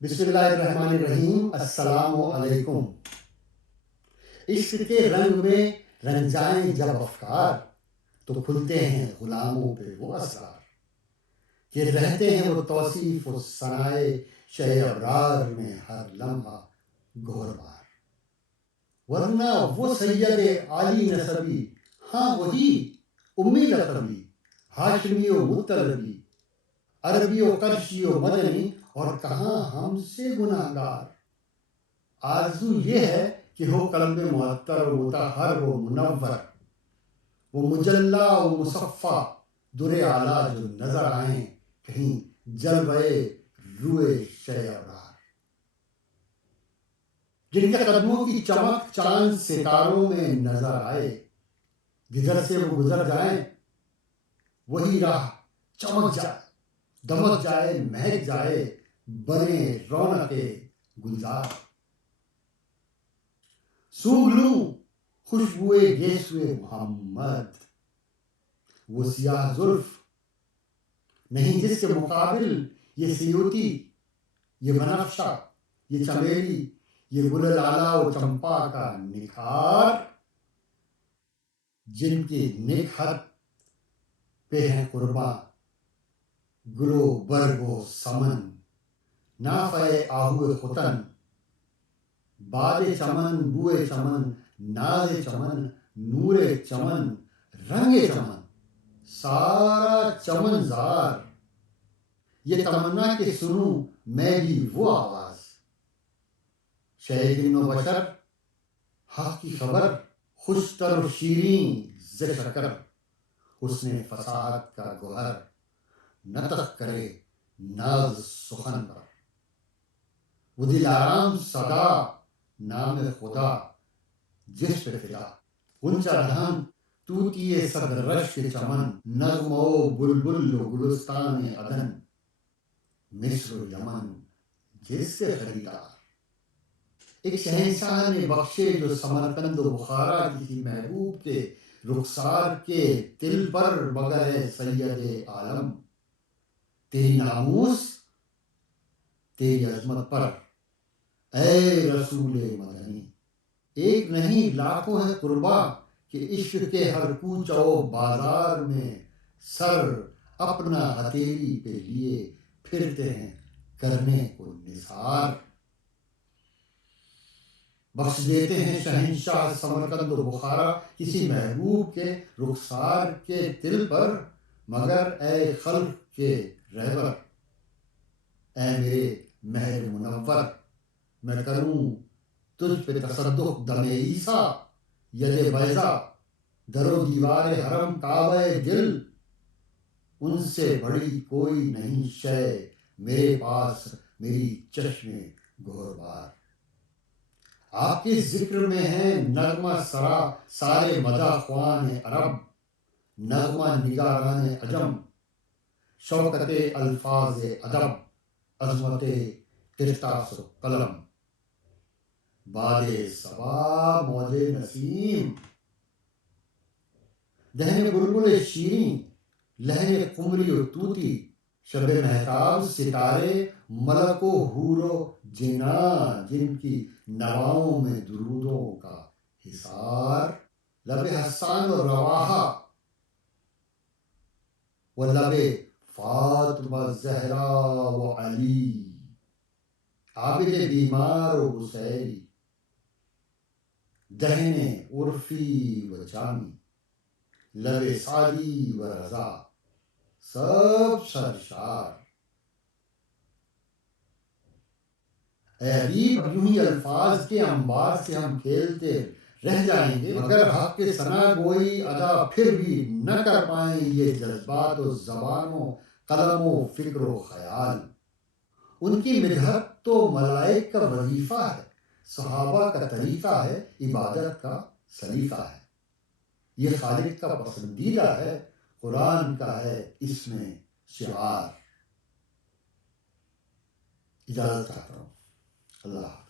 بسم اللہ الرحمن الرحیم۔ السلام علیکم۔ عشق کے رنگ میں رنگ جائیں جب افکار، تو کھلتے ہیں غلاموں پہ وہ اسرار کہ رہتے ہیں وہ توصیف و ثنائے شہ ابرار میں ہر لمحہ گہر بار۔ ورنہ وہ سید عالی نسبی، ہاں وہی امی لقبی، ہاشمی و مطلبی، عربی و قرشی و مدنی، اور کہاں ہم سے گناہ گار۔ آرزو یہ ہے کہ ہو قلب معطر و مطہر و منور، وہ مجلا و مصفا در اعلیٰ جو نظر آئیں کہیں جلوے روئے شہ ابرار، جن کے قدموں کی چمک چاند ستاروں میں نظر آئے، جدھر سے وہ گزر جائیں وہی راہ چمک جائے، دمک جائے، مہک جائے، بنے رونق گلزار۔ سونگھ لوں خوشبوئے گیسوئے محمد، وہ سیاہ زلف نہیں جس کے مقابل یہ سیوتی، یہ بنفشہ، یہ چمیلی، یہ گل لالہ و چمپا کا نکھار، جن کی نکہت پہ ہیں قرباں گل و برگ و سمن، نافع آہو ختن، باد چمن، بوئے چمن، ناز چمن، نور چمن، رنگ چمن، سارا چمن زار۔ یہ تمنا کہ سنوں میں بھی وہ آواز، شہ جن و بشر، حق کی خبر، خوش تر و شیریں ز شکر، حسن فصاحت کا گوہر نطق کرے ناز سخن پر۔ وہ دل آرام صدا نام خدا جس پہ فدا، غنچہ دہن طوطی صدر رشک چمن، نغمہ و بلبل و گلستان عدن، مصر و یمن جس سے خریدار۔ ایک شہنشاہ نے بخشے جو سمرقند و بخارا، کسی محبوب کے رخسار کے دل پر، مگر اے سید عالم تیری ناموس تیری عظمت پر، اے رسول مدنی۔ ایک نہیں لاکھوں ہے قربا کہ عشق کے ہر کوچہ و بازار میں سر اپنا ہتھیلی پہ لیے پھرتے ہیں کرنے کو نثار۔ بخش دیتے ہیں شہنشاہ سمرقند و بخارا کسی محبوب کے رخسار کے دل پر، مگر اے خلق کے رہبر، اے میرے مہر منور، میں کروں تجھ پہ تصدق دم عیسیٰ، ید بیضا، در و دیوار حرم کعبہ دل، ان سے بڑی کوئی نہیں شے میرے پاس میری چشم گہر بار۔ آپ کے ذکر میں ہے نغمہ سرا سارے مدح خوان عرب، نغمہ نگاران عجم، شوکت الفاظ ادب، عظمت قرطاس و قلم، باد صبا موج نسیم، دہن بلبل شیریں، لہن قمری و طوطی، شب مہتاب ستارے، ملک و حور و جناں، جن کی نواؤں میں درودوں کا حصار، لب حسان و رواحہ و لب فاطمہ زہرا و علی، عابد بیمار و بصیری، دہن عرفی و جامی، لب سعدی و رضا، سب سرشار۔ اے حبیب، یوں ہی الفاظ کے انبار سے ہم کھیلتے رہ جائیں گے، مگر حق کے ثنا گوئی ادا پھر بھی نہ کر پائیں یہ جذبات و زبان و قلم و فکر و خیال۔ ان کی مدحت تو ملائک کا وظیفہ ہے، صحابہ کا طریقہ ہے، عبادت کا سلیقہ ہے، یہ خالق کا پسندیدہ ہے، قرآن کا ہے اس میں شعار۔ اجازت چاہتا ہوں، اللہ حافظ۔